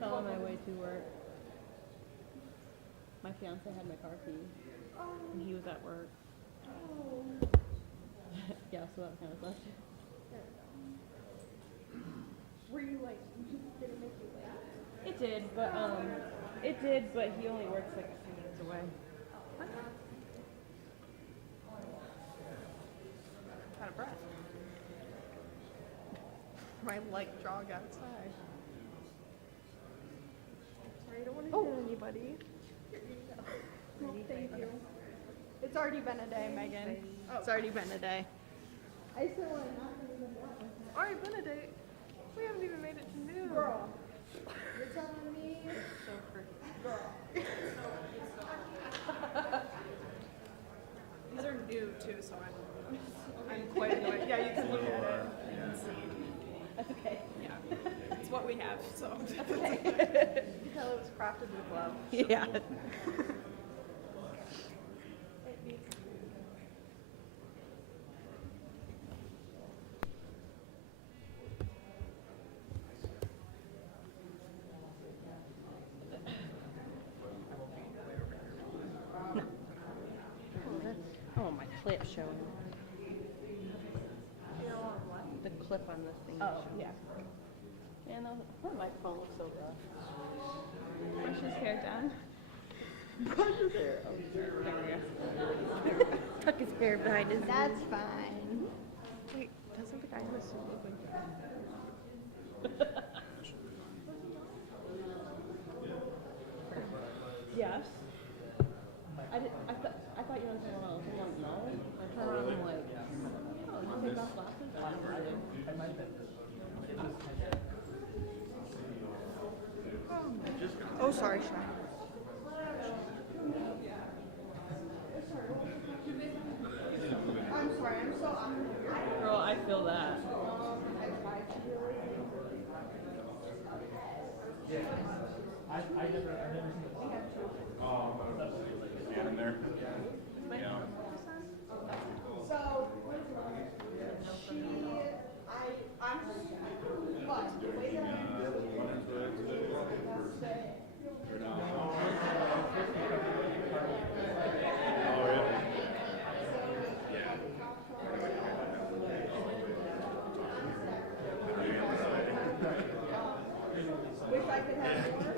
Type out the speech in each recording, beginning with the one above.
fell on my way to work. My fiance had my car keys, and he was at work. Yeah, so that kind of sucked. Were you like, did it make you late? It did, but he only works like a few minutes away. Out of breath. My light jog outside. Sorry, I don't want to hit anybody. Here you go. Oh, thank you. It's already been a day, Megan. Oh. It's already been a day. I still want to not even that. Already been a day. We haven't even made it to noon. Girl. You're telling me? So freaking. Girl. These are new too, so I'm quite annoyed. Yeah, you can look at it. You can see. That's okay. Yeah. It's what we have, so. That's okay. You can tell it was crafted with love. Yeah. Oh, my clip showing. The clip on this thing. Oh, yeah. Yeah, no, her microphone looks so rough. Brush his hair down. Brush his hair. Oh, there we go. Tuck his hair behind his. That's fine. Wait, doesn't the guy in the suit look like that? Yes. I thought you were someone else. I'm like, no. I turned around and I'm like, oh, you take off glasses? Oh, sorry, Sean. I'm sorry, Girl, I feel that. I never seen it. Oh, yeah, in there. Yeah. So, I'm what? The way that wish I could have more.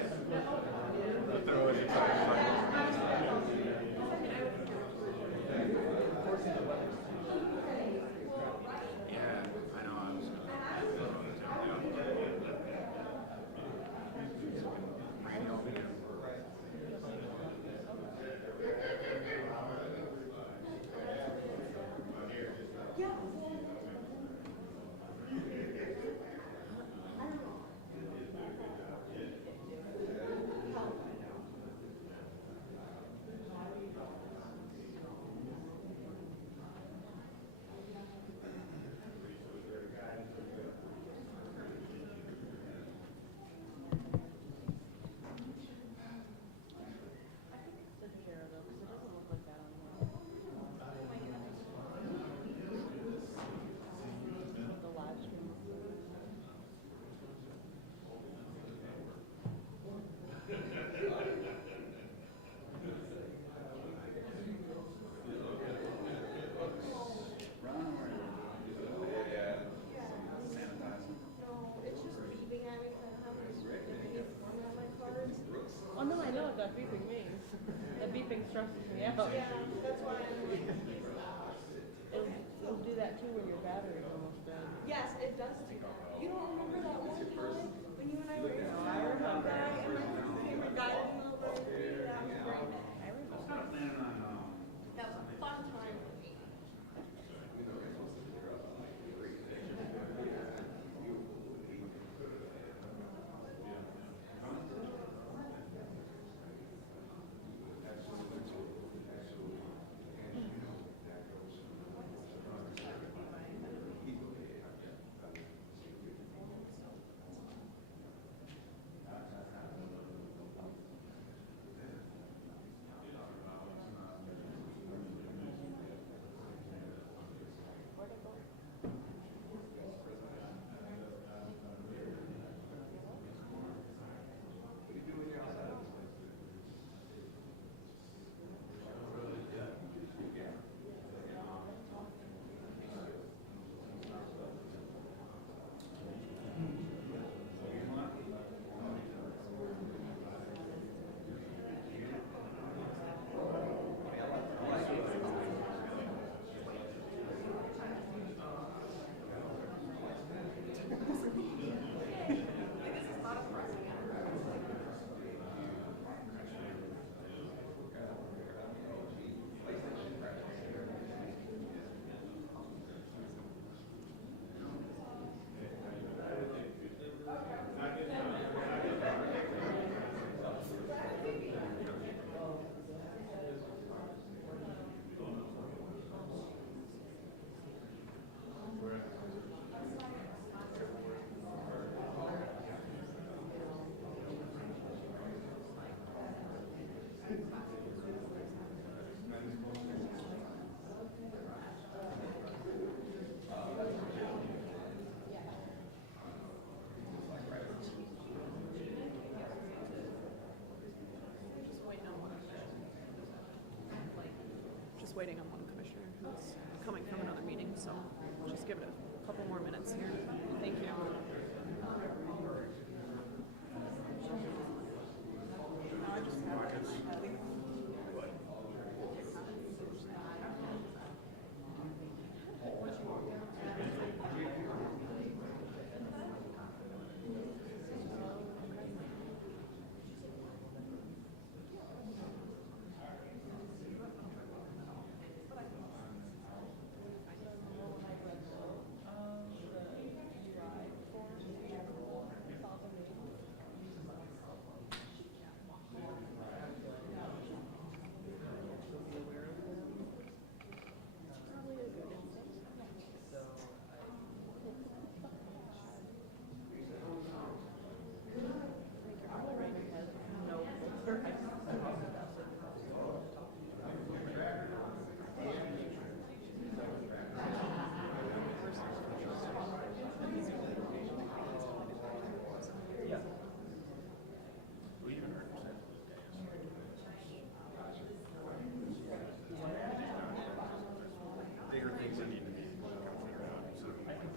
Oh no, I know what that beeping means. That beeping stresses me out. Yeah, that's why It'll do that too when your battery's almost dead. yes, it does do that. You don't remember that one time when you and I were in I remember. and my camera guided me over and that was great. I remember. That was a fun time for me. waiting on one commissioner who's coming from another meeting, so just give it a couple more minutes here. Thank you. Bigger things that need to be figured out. So I can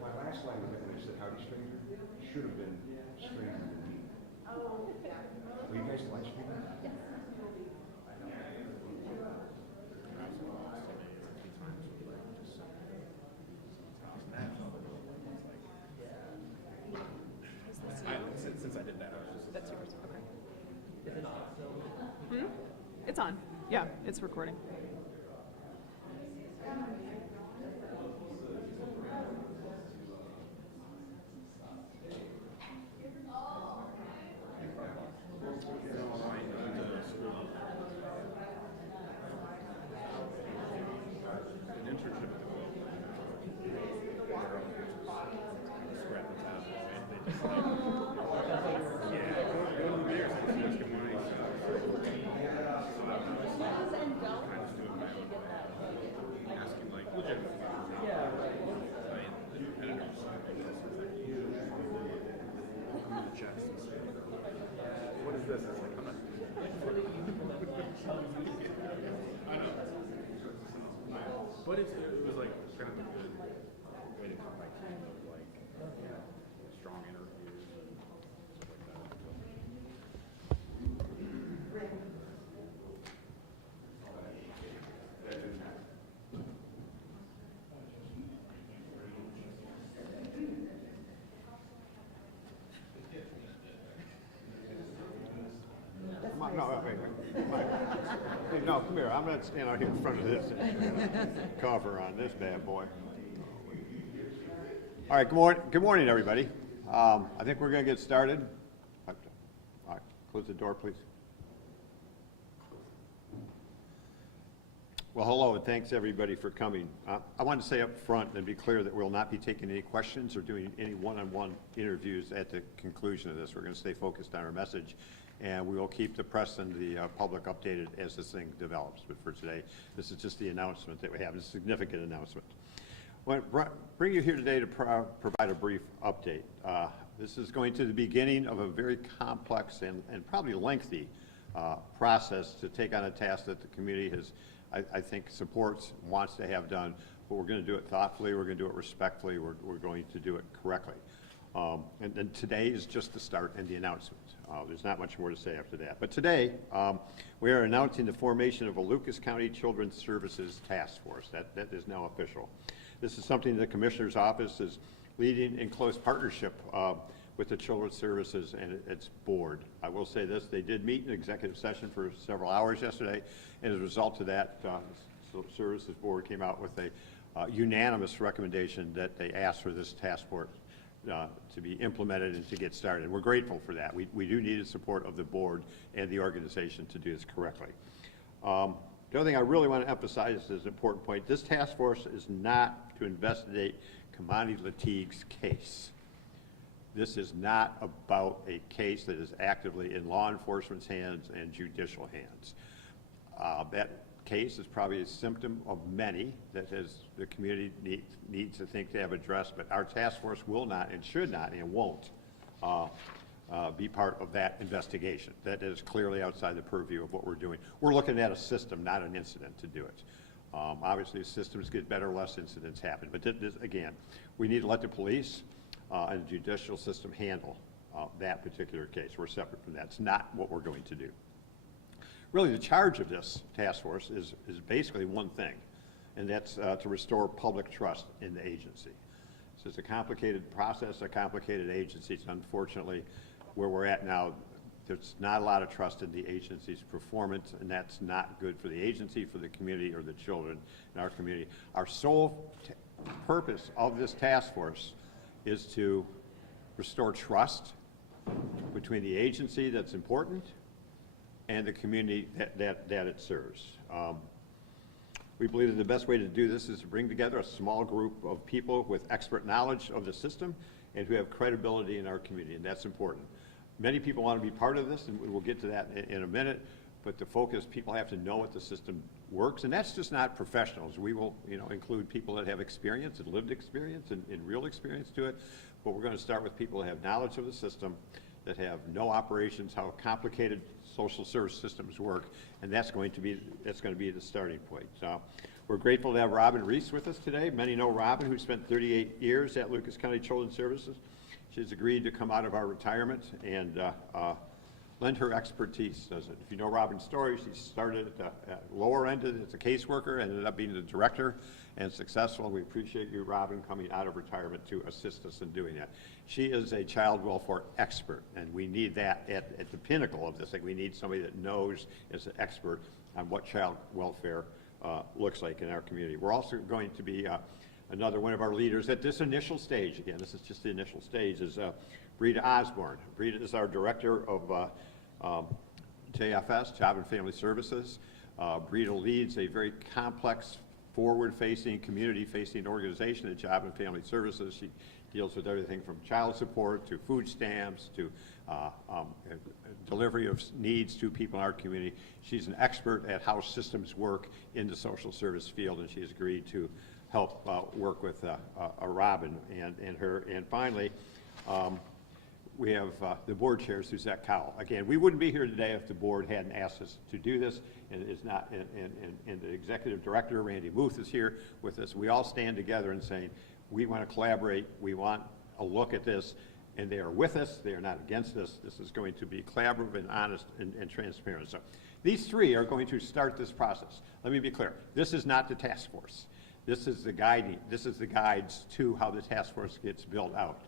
My last line was when I said howdy stranger, should have been stranger than me. Were you guys live streaming? Since I did that, I was just. That's yours. Okay. It's on. Yeah, it's recording. An internship at the Globe. Scrap the top. And they just like, yeah, go to the beers and just get money. So I was just kind of doing my own way. Asking like legitimate questions. The editors. Come to the chest and say, what is this? It's like, I'm not. I know. But it was like kind of a good way to come back to like strong interviews and stuff like that. Come on, no, wait. Hey, no, come here. I'm not standing out here in front of this cover on this bad boy. All right, good morning, everybody. I think we're going to get started. All right, close the door, please. Well, hello, and thanks everybody for coming. I want to say up front and be clear that we'll not be taking any questions or doing any one-on-one interviews at the conclusion of this. We're going to stay focused on our message, and we will keep the press and the public updated as this thing develops. But for today, this is just the announcement that we have. It's a significant announcement. I bring you here today to provide a brief update. This is going to the beginning of a very complex and probably lengthy process to take on a task that the community has, I think, supports, wants to have done, but we're going to do it thoughtfully, we're going to do it respectfully, we're going to do it correctly. And today is just the start and the announcement. There's not much more to say after that. But today, we are announcing the formation of a Lucas County Children's Services Task Force. That is now official. This is something the Commissioner's Office is leading in close partnership with the Children's Services and its board. I will say this, they did meet in executive session for several hours yesterday, and as a result of that, the Services Board came out with a unanimous recommendation that they asked for this task force to be implemented and to get started. We're grateful for that. We do need the support of the board and the organization to do this correctly. The other thing I really want to emphasize is an important point. This task force is not to investigate Kei'Mani Latigue's case. This is not about a case that is actively in law enforcement's hands and judicial hands. That case is probably a symptom of many that the community needs to think to have addressed, but our task force will not and should not and won't be part of that investigation. That is clearly outside the purview of what we're doing. We're looking at a system, not an incident, to do it. Obviously, systems get better, less incidents happen. But again, we need to let the police and the judicial system handle that particular case. We're separate from that. It's not what we're going to do. Really, the charge of this task force is basically one thing, and that's to restore public trust in the agency. So it's a complicated process, a complicated agency. It's unfortunately where we're at now. There's not a lot of trust in the agency's performance, and that's not good for the agency, for the community, or the children in our community. Our sole purpose of this task force is to restore trust between the agency, that's important, and the community that it serves. We believe that the best way to do this is to bring together a small group of people with expert knowledge of the system and who have credibility in our community, and that's important. Many people want to be part of this, and we'll get to that in a minute, but the focus, people have to know what the system works, and that's just not professionals. We will, include people that have experience and lived experience and real experience to it, but we're going to start with people that have knowledge of the system, that have no operations, how complicated social service systems work, and that's going to be the starting point. So we're grateful to have Robin Reese with us today. Many know Robin, who spent 38 years at Lucas County Children's Services. She's agreed to come out of our retirement and lend her expertise. If you know Robin's story, she started at the lower end as a caseworker, ended up being the director and successful. We appreciate you, Robin, coming out of retirement to assist us in doing that. She is a child welfare expert, and we need that at the pinnacle of this thing. We need somebody that knows, is an expert on what child welfare looks like in our community. We're also going to be another one of our leaders at this initial stage. Again, this is just the initial stage, is Brita Osborne. Brita is our director of JFS, Job and Family Services. Brita leads a very complex, forward-facing, community-facing organization at Job and Family Services. She deals with everything from child support to food stamps to delivery of needs to people in our community. She's an expert at how systems work in the social service field, and she has agreed to help work with Robin and her. And finally, we have the board chair, Suzette Cowell. Again, we wouldn't be here today if the board hadn't asked us to do this, and it's not. And the executive director, Randy Muth, is here with us. We all stand together and saying, we want to collaborate. We want a look at this, and they are with us. They are not against us. This is going to be collaborative and honest and transparent. So these three are going to start this process. Let me be clear. This is not the task force. This is the guiding. This is the guides to how the task force gets built out.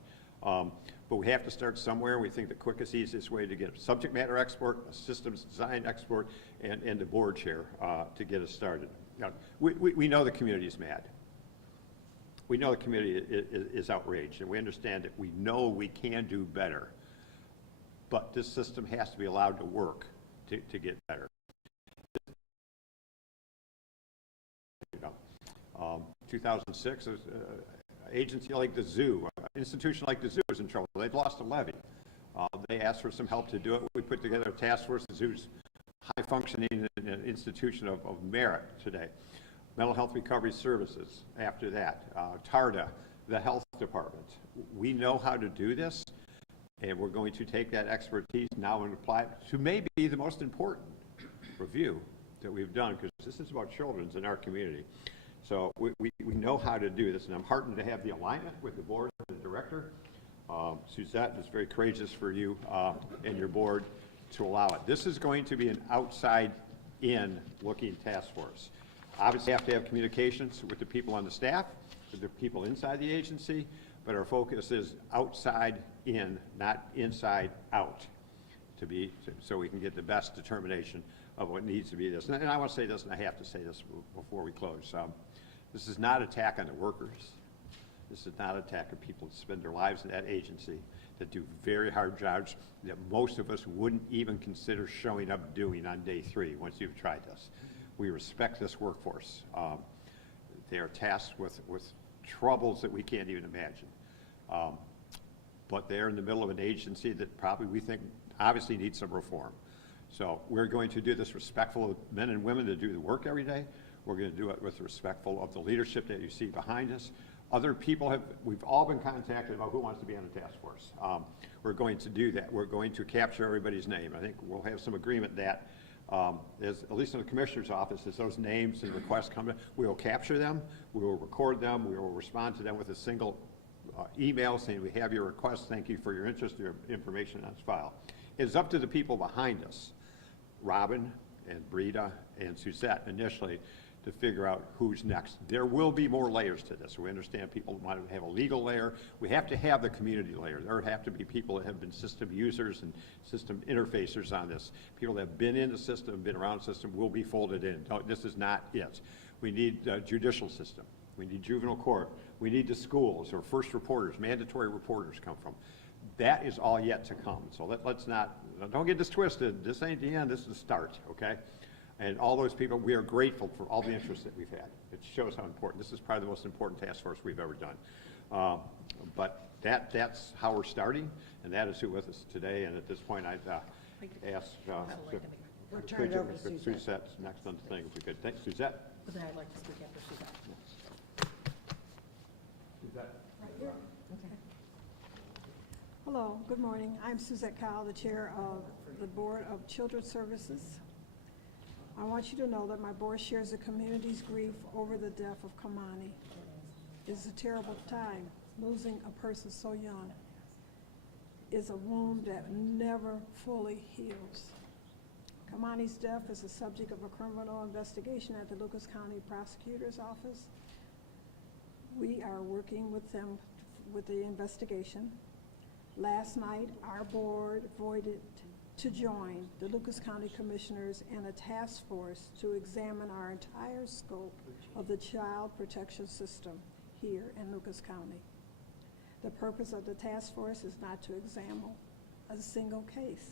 But we have to start somewhere. We think the quickest, easiest way to get a subject matter expert, a systems design expert, and the board chair to get us started. Now, we know the community is mad. We know the community is outraged, and we understand that we know we can do better. But this system has to be allowed to work to get better. 2006, an agency like the zoo, an institution like the zoo was in trouble. They'd lost a levy. They asked for some help to do it. We put together a task force. The zoo's high-functioning institution of merit today. Mental health recovery services after that. TARDA, the health department. We know how to do this, And we're going to take that expertise now and apply it to maybe the most important review that we've done, because this is about children in our community. So we know how to do this, and I'm heartened to have the alignment with the board and the director. Suzette, it's very courageous for you and your board to allow it. This is going to be an outside-in looking task force. Obviously, have to have communications with the people on the staff, with the people inside the agency, but our focus is outside in, not inside out, so we can get the best determination of what needs to be this. And I want to say this, and I have to say this before we close. This is not an attack on the workers. This is not an attack on people that spend their lives in that agency, that do very hard jobs that most of us wouldn't even consider showing up doing on day 3 once you've tried this. We respect this workforce. They are tasked with troubles that we can't even imagine. But they're in the middle of an agency that probably we think obviously needs some reform. So we're going to do this respectful of men and women that do the work every day. We're going to do it with respectful of the leadership that you see behind us. Other people we've all been contacted about who wants to be on the task force. We're going to do that. We're going to capture everybody's name. I think we'll have some agreement that, at least in the commissioner's office, as those names and requests come in, we will capture them, we will record them, we will respond to them with a single email saying we have your request, thank you for your interest, your information on this file. It's up to the people behind us, Robin and Brita and Suzette initially, to figure out who's next. There will be more layers to this. We understand people want to have a legal layer. We have to have the community layer. There have to be people that have been system users and system interfacers on this. People that have been in the system, been around the system, will be folded in. This is not it. We need a judicial system. We need juvenile court. We need the schools or first reporters, mandatory reporters come from. That is all yet to come. So let's not, don't get this twisted. This ain't the end, this is the start, okay? And all those people, we are grateful for all the interest that we've had. It shows how important, this is probably the most important task force we've ever done. But that's how we're starting, and that is who with us today. And at this point, I'd ask We'll turn it over to Suzette. Suzette's next on the thing, if we could. Thanks, Suzette. But then I'd like to speak after Suzette. Suzette. Okay. Hello, good morning. I'm Suzette Kyle, the chair of the Board of Children's Services. I want you to know that my board shares the community's grief over the death of Kei'Mani. It's a terrible time. Losing a person so young is a wound that never fully heals. Kei'Mani's death is the subject of a criminal investigation at the Lucas County Prosecutor's Office. We are working with them with the investigation. Last night, our board voted to join the Lucas County Commissioners in a task force to examine our entire scope of the child protection system here in Lucas County. The purpose of the task force is not to examine a single case.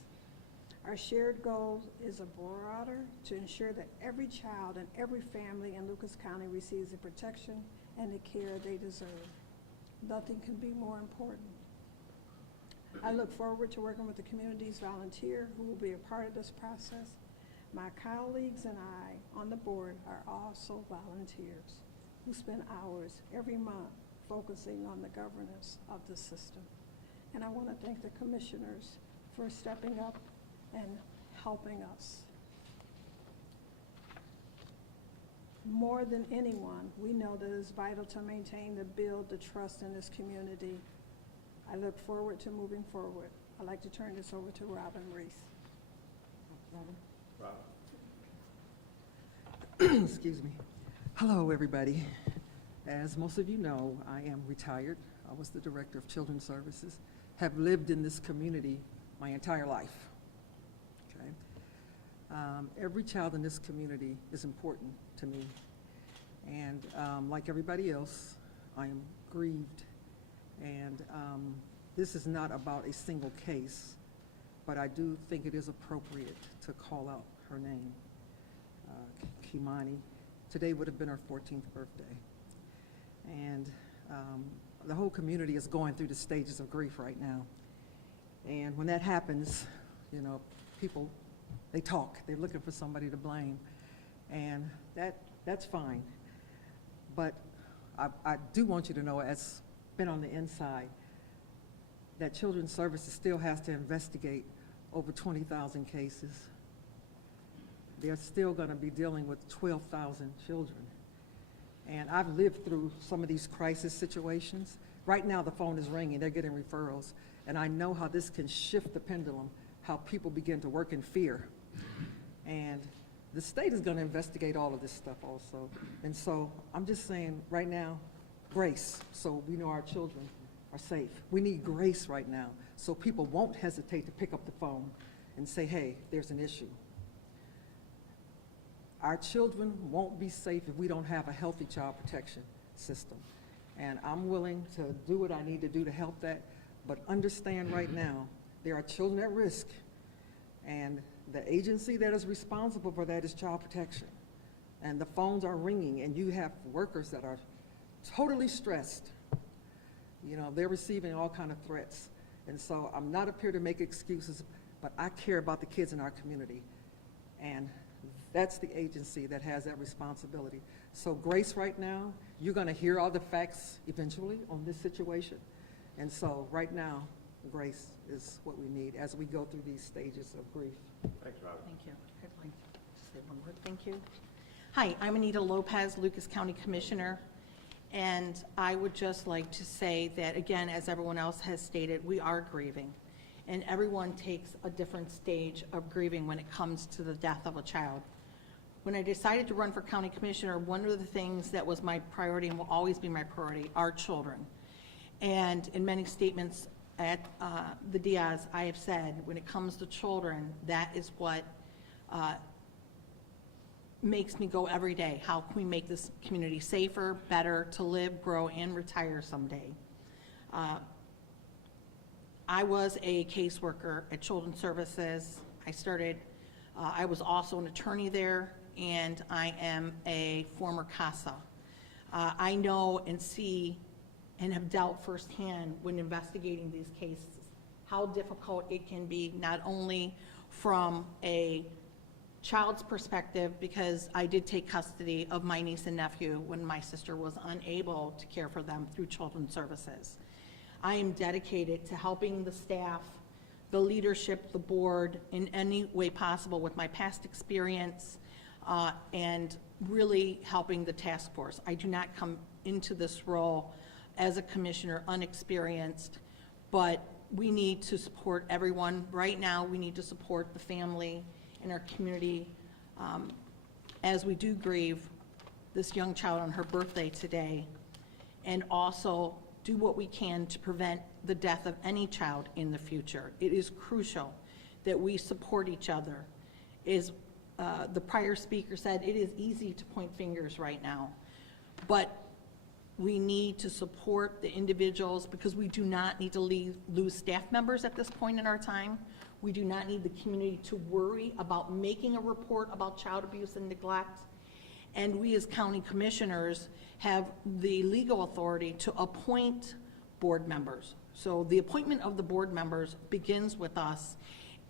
Our shared goal is broader to ensure that every child and every family in Lucas County receives the protection and the care they deserve. Nothing can be more important. I look forward to working with the community's volunteer who will be a part of this process. My colleagues and I on the board are also volunteers who spend hours every month focusing on the governance of the system. And I want to thank the commissioners for stepping up and helping us. More than anyone, we know that it's vital to maintain and build the trust in this community. I look forward to moving forward. I'd like to turn this over to Robin Reese. Robin? Excuse me. Hello, everybody. As most of you know, I am retired. I was the director of Children's Services, have lived in this community my entire life. Okay? Every child in this community is important to me. And like everybody else, I am grieved. And this is not about a single case, but I do think it is appropriate to call out her name, Kei'Mani. Today would have been her 14th birthday. And the whole community is going through the stages of grief right now. And when that happens, you know, people, they talk. They're looking for somebody to blame. And that's fine. But I do want you to know, as been on the inside, that Children's Services still has to investigate over 20,000 cases. They're still going to be dealing with 12,000 children. And I've lived through some of these crisis situations. Right now, the phone is ringing, they're getting referrals, and I know how this can shift the pendulum, how people begin to work in fear. And the state is going to investigate all of this stuff also. And so I'm just saying right now, grace, so we know our children are safe. We need grace right now, so people won't hesitate to pick up the phone and say, hey, there's an issue. Our children won't be safe if we don't have a healthy child protection system. And I'm willing to do what I need to do to help that, but understand right now, there are children at risk, and the agency that is responsible for that is child protection. And the phones are ringing, and you have workers that are totally stressed. You know, they're receiving all kind of threats. And so I'm not up here to make excuses, but I care about the kids in our community. And that's the agency that has that responsibility. So Grace, right now, you're going to hear all the facts eventually on this situation. And so right now, grace is what we need as we go through these stages of grief. Thanks, Robert. Thank you. I'd like to say one word. Thank you. Hi, I'm Anita Lopez, Lucas County Commissioner. And I would just like to say that, again, as everyone else has stated, we are grieving. And everyone takes a different stage of grieving when it comes to the death of a child. When I decided to run for county commissioner, one of the things that was my priority and will always be my priority are children. And in many statements at the Diaz, I have said, when it comes to children, that is what makes me go every day. How can we make this community safer, better to live, grow, and retire someday? I was a caseworker at Children's Services. I was also an attorney there, and I am a former CASA. I know and see and have dealt firsthand when investigating these cases, how difficult it can be, not only from a child's perspective, because I did take custody of my niece and nephew when my sister was unable to care for them through Children's Services. I am dedicated to helping the staff, the leadership, the board, in any way possible with my past experience, and really helping the task force. I do not come into this role as a commissioner unexperienced, but we need to support everyone. Right now, we need to support the family in our community as we do grieve this young child on her birthday today, and also do what we can to prevent the death of any child in the future. It is crucial that we support each other. The prior speaker said, it is easy to point fingers right now, but we need to support the individuals, because we do not need to lose staff members at this point in our time. We do not need the community to worry about making a report about child abuse and neglect. And we as county commissioners have the legal authority to appoint board members. So the appointment of the board members begins with us.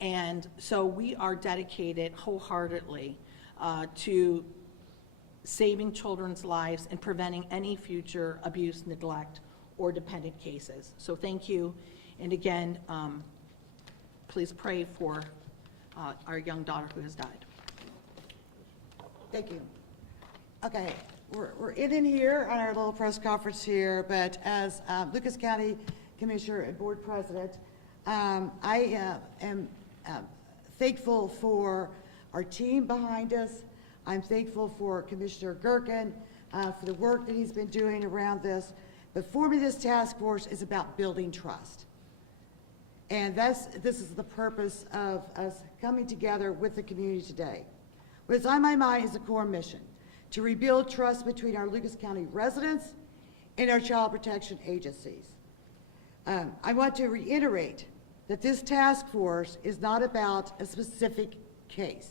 And so we are dedicated wholeheartedly to saving children's lives and preventing any future abuse, neglect, or dependent cases. So thank you. And again, please pray for our young daughter who has died. Thank you. Okay, we're in here on our little press conference here, but as Lucas County Commissioner and Board President, I am thankful for our team behind us. I'm thankful for Commissioner Gerken for the work that he's been doing around this. But forming this task force is about building trust. And this is the purpose of us coming together with the community today. What's on my mind is a core mission: to rebuild trust between our Lucas County residents and our child protection agencies. I want to reiterate that this task force is not about a specific case.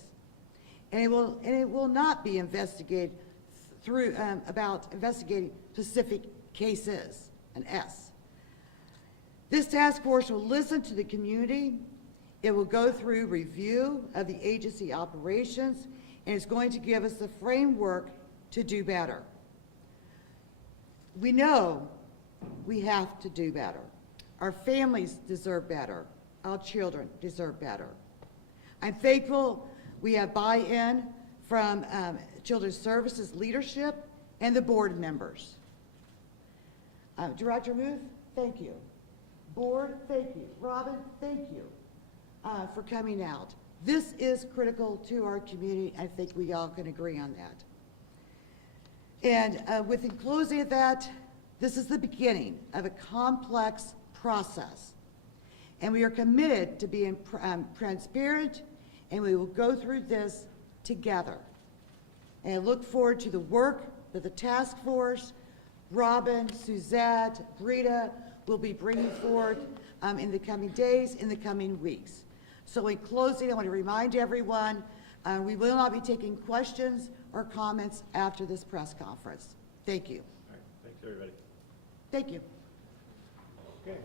And it will not be investigated through about investigating specific cases, an S. This task force will listen to the community. It will go through review of the agency operations, and it's going to give us the framework to do better. We know we have to do better. Our families deserve better. Our children deserve better. I'm thankful we have buy-in from Children's Services leadership and the board members. Director Muth, thank you. Board, thank you. Robin, thank you for coming out. This is critical to our community. I think we all can agree on that. And with the closing of that, this is the beginning of a complex process. And we are committed to being transparent, and we will go through this together. And I look forward to the work that the task force, Robin, Suzette, Brita, will be bringing forth in the coming days, in the coming weeks. So in closing, I want to remind everyone, we will not be taking questions or comments after this press conference. Thank you. All right, thanks, everybody. Thank you. Okay.